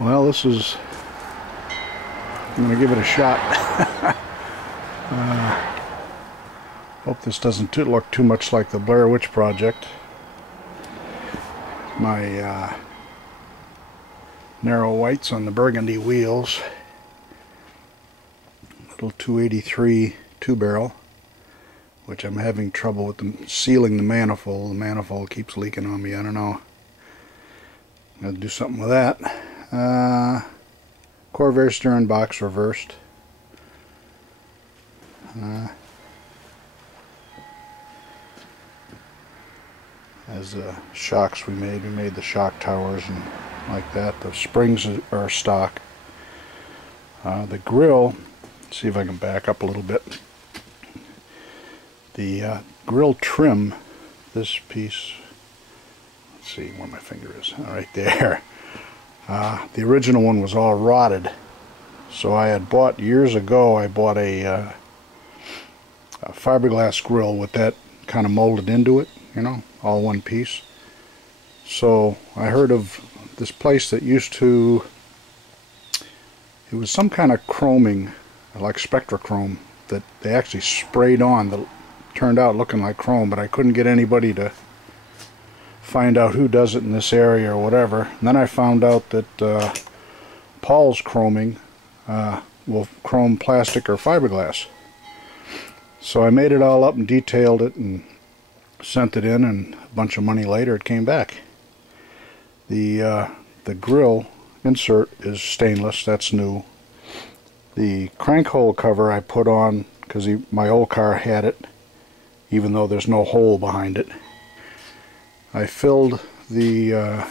Well, I'm going to give it a shot. Hope this doesn't look too much like the Blair Witch Project. My narrow whites on the burgundy wheels. Little 283 two-barrel, which I'm having trouble with sealing the manifold. The manifold keeps leaking on me. I don't know. I'll do something with that. Corvair stern box reversed. As the shocks we made the shock towers and like that. The springs are stock. The grill, let's see if I can back up a little bit. The grill trim, this piece, let's see where my finger is, right there. The original one was all rotted, so I had bought years ago, I bought a fiberglass grill with that kind of molded into it, you know, all one piece. So I heard of this place that used to, it was some kind of chroming, like Spectrachrome, that they actually sprayed on that turned out looking like chrome, but I couldn't get anybody to find out who does it in this area or whatever. And then I found out that Paul's chroming will chrome plastic or fiberglass. So I made it all up and detailed it and sent it in, and a bunch of money later it came back. The grill insert is stainless, that's new. The crank hole cover I put on because my old car had it, even though there's no hole behind it. I filled the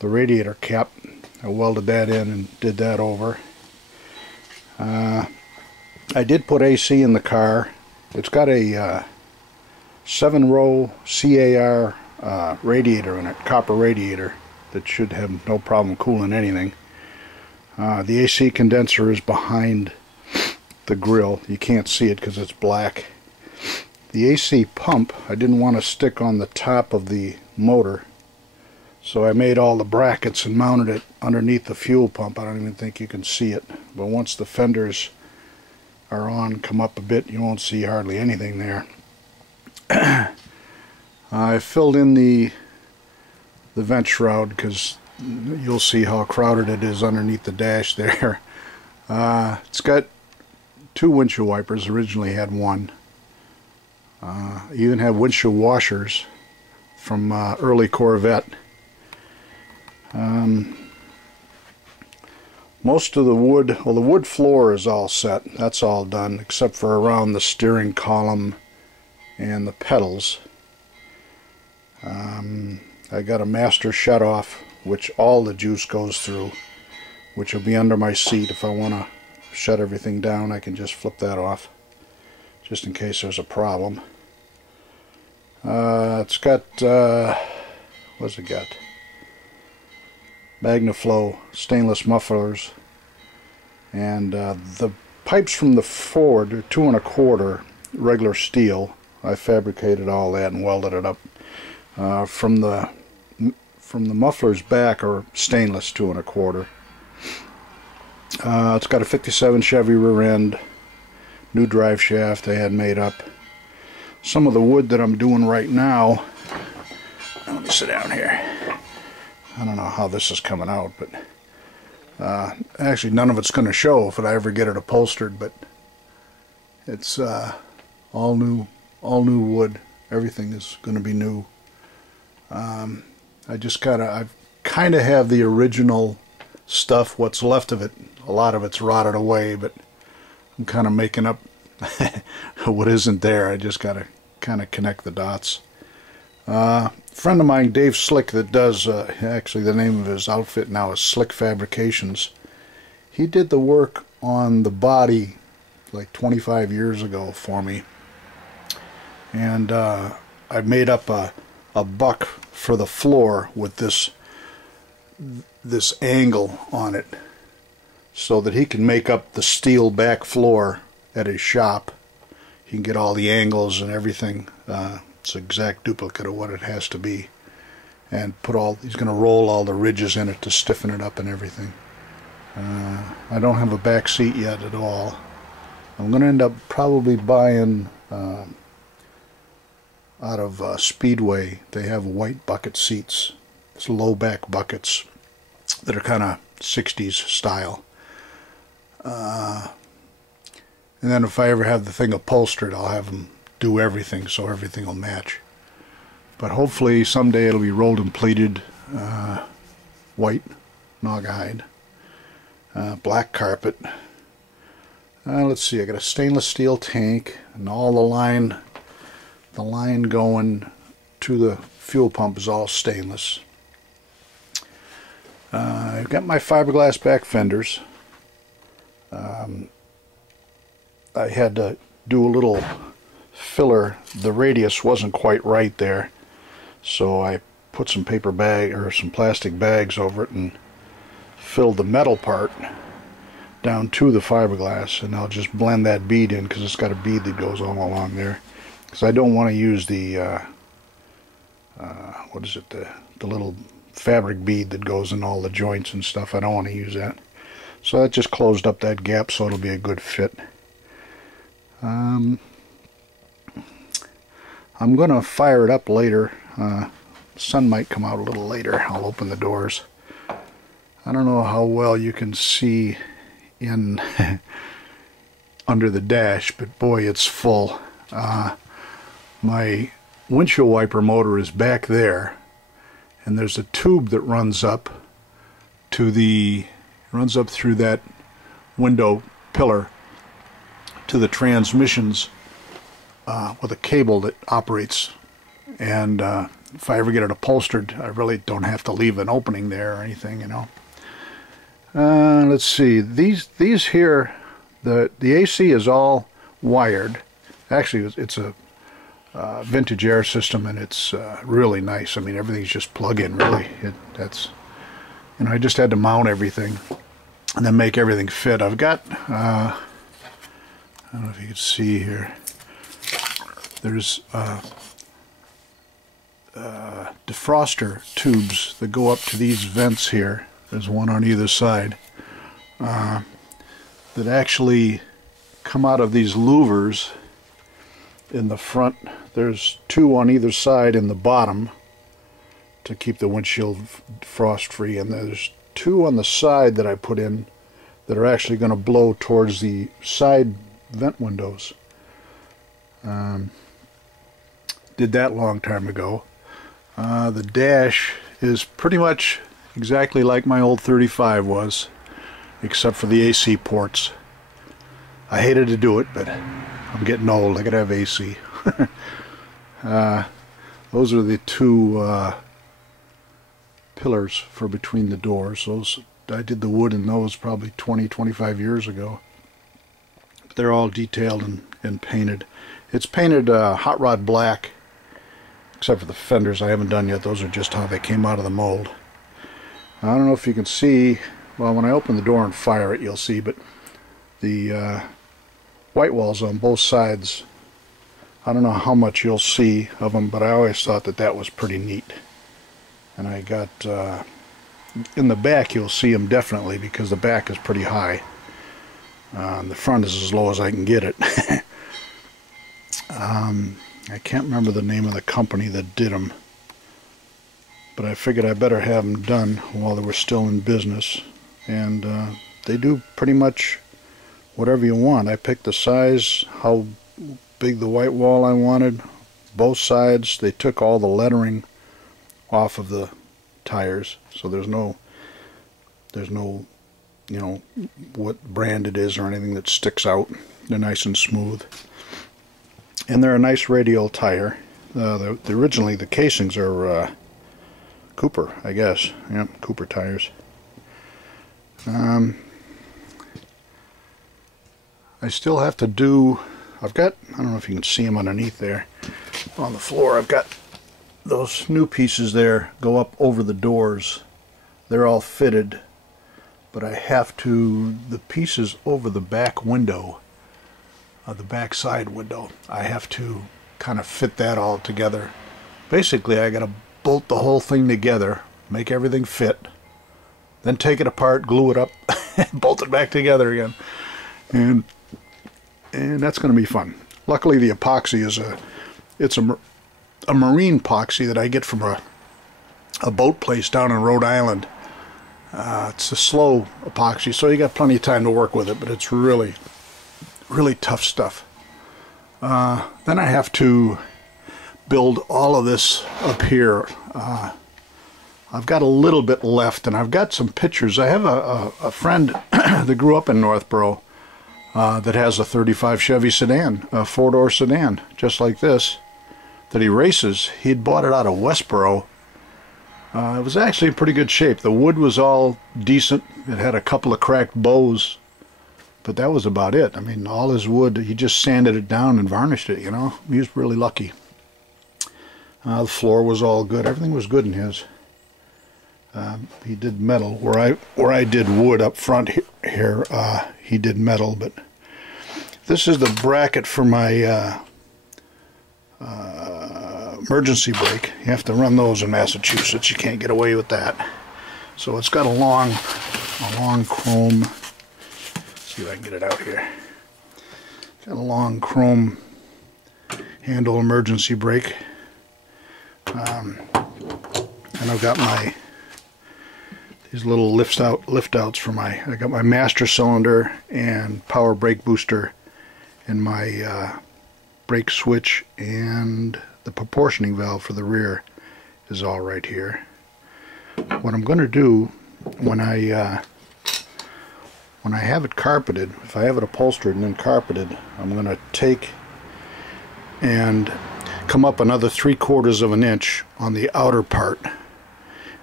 radiator cap. I welded that in and did that over. I did put AC in the car. It's got a 7-row CAR radiator in it, copper radiator, that should have no problem cooling anything. The AC condenser is behind the grill. You can't see it because it's black. The AC pump I didn't want to stick on the top of the motor, so I made all the brackets and mounted it underneath the fuel pump. I don't even think you can see it, but once the fenders are on, come up a bit, you won't see hardly anything there. I filled in the vent shroud because you'll see how crowded it is underneath the dash there. It's got 2 windshield wipers. Originally had 1. Even have windshield washers from early Corvette. Most of the wood, well, the wood floor is all set. That's all done except for around the steering column and the pedals. I got a master shutoff which all the juice goes through, which will be under my seat. If I want to shut everything down, I can just flip that off, just in case there's a problem. It's got, what's it got? Magnaflow stainless mufflers, and the pipes from the Ford are 2 1/4 regular steel. I fabricated all that and welded it up. From the mufflers back are stainless 2 1/4. It's got a 57 Chevy rear end, new drive shaft they had made up. Some of the wood that I'm doing right now, let me sit down here. I don't know how this is coming out, but actually none of it's going to show if I ever get it upholstered, but it's all new wood. Everything is going to be new. I kind of have the original stuff, what's left of it. A lot of it's rotted away, but I'm kind of making up what isn't there. I just got to kind of connect the dots. Friend of mine, Dave Slick, that does, actually the name of his outfit now is Slick Fabrications. He did the work on the body like 25 years ago for me. And I made up a buck for the floor with this angle on it, so that he can make up the steel back floor at his shop. He can get all the angles and everything. It's an exact duplicate of what it has to be. and he's going to roll all the ridges in it to stiffen it up and everything. I don't have a back seat yet at all. I'm going to end up probably buying out of Speedway. They have white bucket seats. It's low back buckets that are kind of 60s style. And then if I ever have the thing upholstered, I'll have them do everything so everything will match. But hopefully someday it'll be rolled and pleated white naugahyde, black carpet. Let's see, I got a stainless steel tank and all the line going to the fuel pump is all stainless. I've got my fiberglass back fenders. I had to do a little filler. The radius wasn't quite right there, so I put some paper bag or some plastic bags over it and filled the metal part down to the fiberglass, and I'll just blend that bead in because it's got a bead that goes all along there, because I don't want to use the what is it, the little fabric bead that goes in all the joints and stuff. I don't want to use that, so that just closed up that gap so it'll be a good fit. I'm gonna fire it up later. Sun might come out a little later. I'll open the doors. I don't know how well you can see in under the dash, but boy, it's full. My windshield wiper motor is back there, and there's a tube that runs up through that window pillar to the transmissions with a cable that operates. And if I ever get it upholstered, I really don't have to leave an opening there or anything, you know. Let's see, these here, the AC is all wired. Actually, it's a vintage air system, and it's really nice. I mean, everything's just plug-in, really. That's, you know, I just had to mount everything and then make everything fit. I've got, I don't know if you can see here, there's defroster tubes that go up to these vents here. There's one on either side that actually come out of these louvers in the front. There's two on either side in the bottom to keep the windshield frost free, and there's two on the side that I put in that are actually going to blow towards the side vent windows. Did that a long time ago. The dash is pretty much exactly like my old 35 was, except for the AC ports. I hated to do it, but I'm getting old. I gotta have AC. Those are the two pillars for between the doors. Those, I did the wood in those probably 20-25 years ago. But they're all detailed and painted. It's painted hot rod black, except for the fenders I haven't done yet. Those are just how they came out of the mold. I don't know if you can see, well, when I open the door and fire it, you'll see, but the white walls on both sides, I don't know how much you'll see of them, but I always thought that that was pretty neat. And I got, in the back you'll see them definitely, because the back is pretty high. The front is as low as I can get it. I can't remember the name of the company that did them, but I figured I better have them done while they were still in business. And they do pretty much whatever you want. I picked the size, how big the white wall I wanted, both sides. They took all the lettering off of the tires, so there's no you know what brand it is or anything that sticks out. They're nice and smooth, and they're a nice radial tire. Originally the casings are Cooper, I guess. Yeah, Cooper tires. I still have to do, I've got, I don't know if you can see them underneath there on the floor, I've got those new pieces there go up over the doors. They're all fitted, but I have to, the pieces over the back window, the back side window, I have to kind of fit that all together. Basically I got to bolt the whole thing together, make everything fit, then take it apart, glue it up, and bolt it back together again. And that's going to be fun. Luckily, the epoxy is a marine epoxy that I get from a boat place down in Rhode Island. It's a slow epoxy, so you got plenty of time to work with it, but it's really, really tough stuff. Then I have to build all of this up here. I've got a little bit left, and I've got some pictures. I have a friend that grew up in Northborough that has a 35 Chevy sedan, a four-door sedan, just like this, that he races. He'd bought it out of Westboro. It was actually in pretty good shape. The wood was all decent. It had a couple of cracked bows, but that was about it. I mean, all his wood, he just sanded it down and varnished it, you know. He was really lucky. The floor was all good. Everything was good in his. He did metal. Where I did wood up front here, he did metal. But this is the bracket for my emergency brake. You have to run those in Massachusetts. You can't get away with that. So it's got a long chrome. Let's see if I can get it out here. Got a long chrome handle emergency brake. And I've got these little lift outs for I got my master cylinder and power brake booster, and my brake switch, and the proportioning valve for the rear is all right here. What I'm going to do when I have it carpeted, if I have it upholstered and then carpeted, I'm going to take and come up another 3/4 of an inch on the outer part,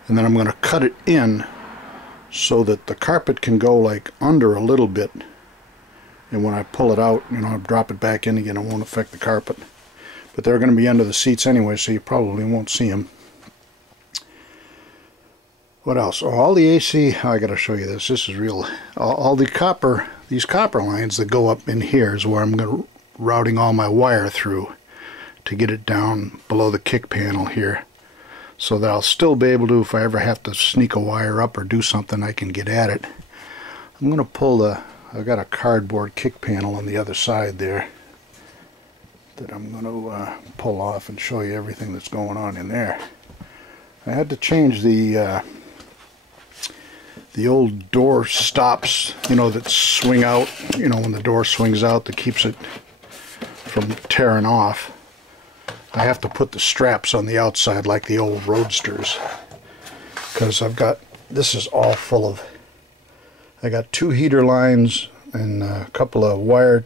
and then I'm going to cut it in so that the carpet can go like under a little bit, and when I pull it out, you know, drop it back in again, it won't affect the carpet. But they're going to be under the seats anyway, so you probably won't see them. What else? Oh, all the AC, I got to show you this. This is real. All the copper, these copper lines that go up in here is where I'm routing all my wire through to get it down below the kick panel here, so that I'll still be able to, if I ever have to sneak a wire up or do something, I can get at it. I'm going to pull I've got a cardboard kick panel on the other side there that I'm going to pull off and show you everything that's going on in there. I had to change the old door stops, you know, that swing out, you know, when the door swings out, that keeps it from tearing off. I have to put the straps on the outside like the old Roadsters, because this is all full of, I got 2 heater lines and a couple of wire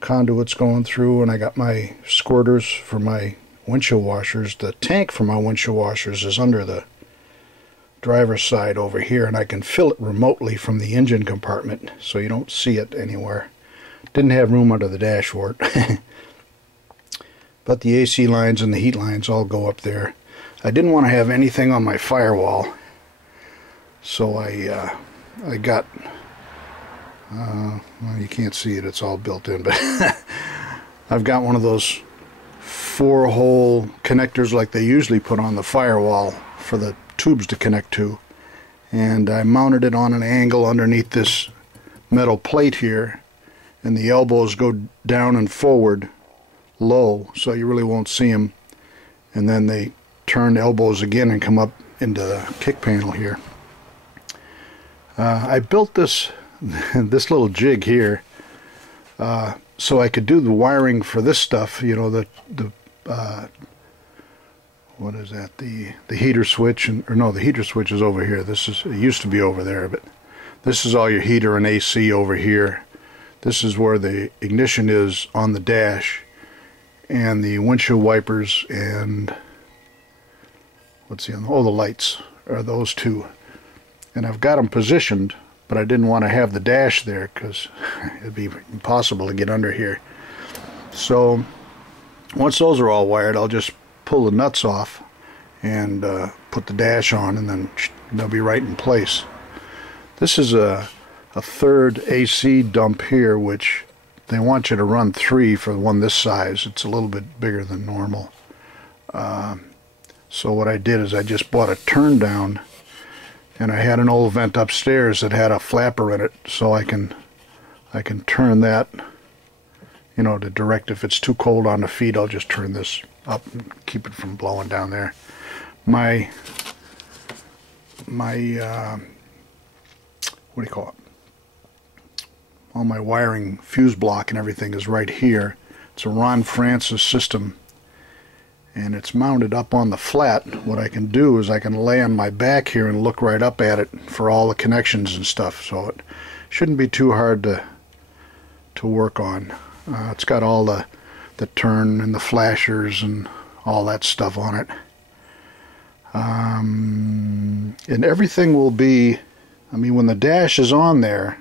conduits going through, and I got my squirters for my windshield washers. The tank for my windshield washers is under the driver's side over here, and I can fill it remotely from the engine compartment, so you don't see it anywhere. Didn't have room under the dashboard. But the AC lines and the heat lines all go up there. I didn't want to have anything on my firewall, so I got, well, you can't see it, it's all built in, but I've got one of those 4-hole connectors like they usually put on the firewall for the tubes to connect to, and I mounted it on an angle underneath this metal plate here, and the elbows go down and forward low, so you really won't see them, and then they turn elbows again and come up into the kick panel here. I built this this little jig here so I could do the wiring for this stuff, you know, the what is that, the heater switch, or no, the heater switch is over here. It used to be over there, but this is all your heater and AC over here. This is where the ignition is on the dash, and the windshield wipers, and what's the other? Oh, the lights are those two. And I've got them positioned, but I didn't want to have the dash there because it'd be impossible to get under here. So once those are all wired, I'll just pull the nuts off and put the dash on, and then they'll be right in place. This is a third AC dump here, which they want you to run 3 for one this size. It's a little bit bigger than normal. So what I did is I just bought a turn down, and I had an old vent upstairs that had a flapper in it, so I can turn that, you know, to direct if it's too cold on the feet. I'll just turn this up and keep it from blowing down there. My what do you call it? All my wiring, fuse block and everything is right here. It's a Ron Francis system, and it's mounted up on the flat. What I can do is I can lay on my back here and look right up at it for all the connections and stuff, so it shouldn't be too hard to work on. It's got all the turn and the flashers and all that stuff on it. And everything will be, I mean, when the dash is on there,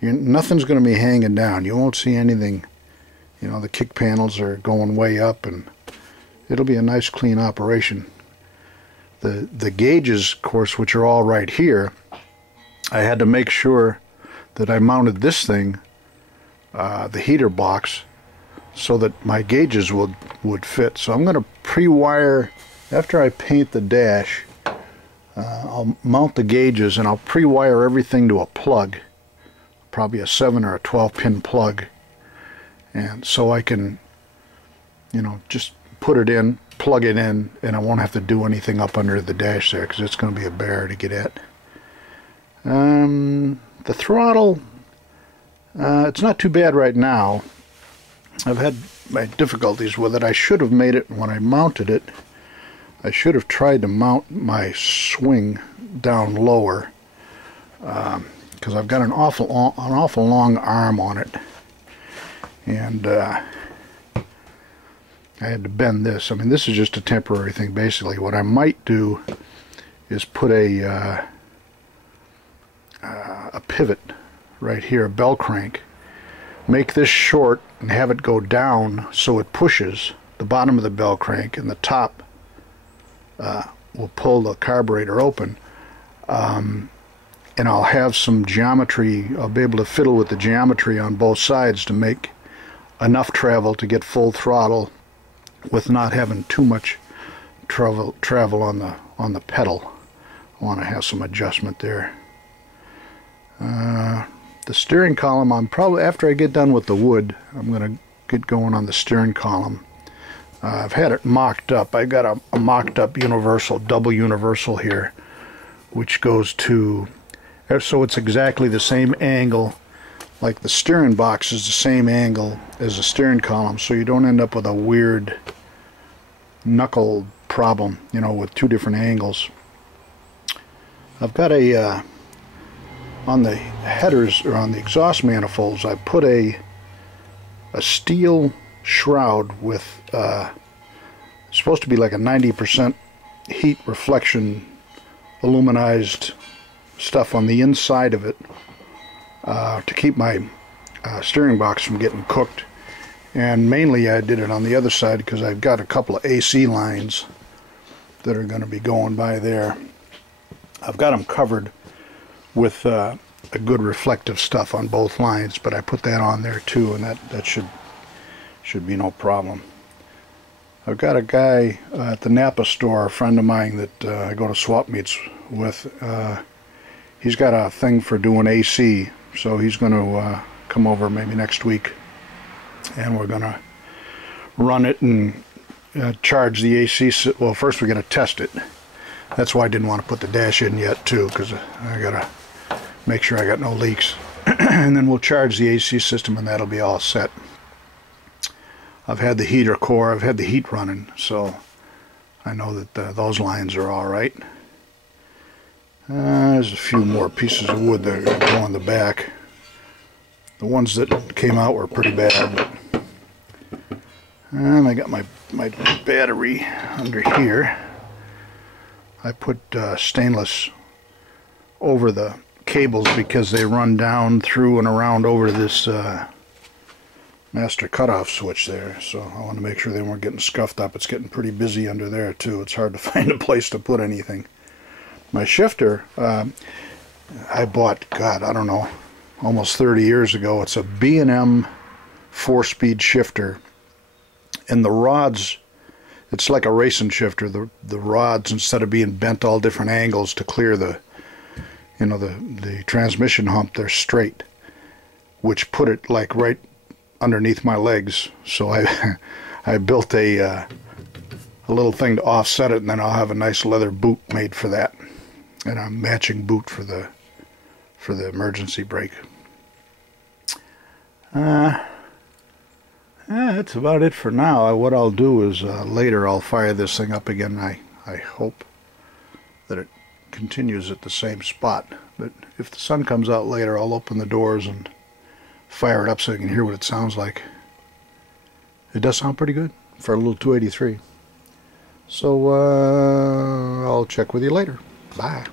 nothing's going to be hanging down. You won't see anything. You know, the kick panels are going way up, and it'll be a nice clean operation. The gauges, of course, which are all right here, I had to make sure that I mounted this thing, the heater box, so that my gauges would fit. So I'm going to pre-wire, after I paint the dash, I'll mount the gauges and I'll pre-wire everything to a plug, probably a 7 or a 12 pin plug, and so I can, you know, just put it in, plug it in, and I won't have to do anything up under the dash there, because it's going to be a bear to get at. The throttle, it's not too bad right now. I've had my difficulties with it. I should have made it, when I mounted it, I should have tried to mount my swing down lower, because I've got an awful long arm on it, and I had to bend this. I mean, this is just a temporary thing, basically. What I might do is put a pivot right here, a bell crank, make this short and have it go down so it pushes the bottom of the bell crank, and the top will pull the carburetor open, and I'll have some geometry. I'll be able to fiddle with the geometry on both sides to make enough travel to get full throttle with not having too much travel on the pedal. I want to have some adjustment there. The steering column, I'm probably, after I get done with the wood, I'm going to get going on the steering column. I've had it mocked up. I got a mocked up universal, double universal here, which goes to, so it's exactly the same angle, like the steering box is the same angle as the steering column, so you don't end up with a weird knuckle problem, you know, with two different angles. I've got a, on the headers, or on the exhaust manifolds, I put a steel shroud with supposed to be like a 90% heat reflection aluminized stuff on the inside of it, to keep my steering box from getting cooked. And mainly I did it on the other side because I've got a couple of AC lines that are going to be going by there. I've got them covered with a good reflective stuff on both lines, but I put that on there too, and that should be no problem. I've got a guy at the Napa store, a friend of mine that I go to swap meets with. He's got a thing for doing AC, so he's going to come over maybe next week, and we're going to run it and charge the AC. Well, first we got to test it. That's why I didn't want to put the dash in yet too, because I got to make sure I got no leaks. And then we'll charge the AC system, and that'll be all set. I've had the heater core, I've had the heat running, so I know that those lines are all right. There's a few more pieces of wood that are go on the back. The ones that came out were pretty bad. And I got my battery under here. I put stainless over the cables because they run down through and around over this master cutoff switch there, so I want to make sure they weren't getting scuffed up. It's getting pretty busy under there too. It's hard to find a place to put anything. My shifter, I bought, God, I don't know, almost 30 years ago. It's a B&M 4-speed shifter, and the rods, It's like a racing shifter. The rods, instead of being bent all different angles to clear the the transmission hump, they're straight, which put it like right underneath my legs. So I I built a little thing to offset it, and then I'll have a nice leather boot made for that, and a matching boot for the emergency brake. That's about it for now. What I'll do is later I'll fire this thing up again. I hope that it continues at the same spot, but if the sun comes out later, I'll open the doors and fire it up so you can hear what it sounds like. It does sound pretty good for a little 283. So I'll check with you later. Bye.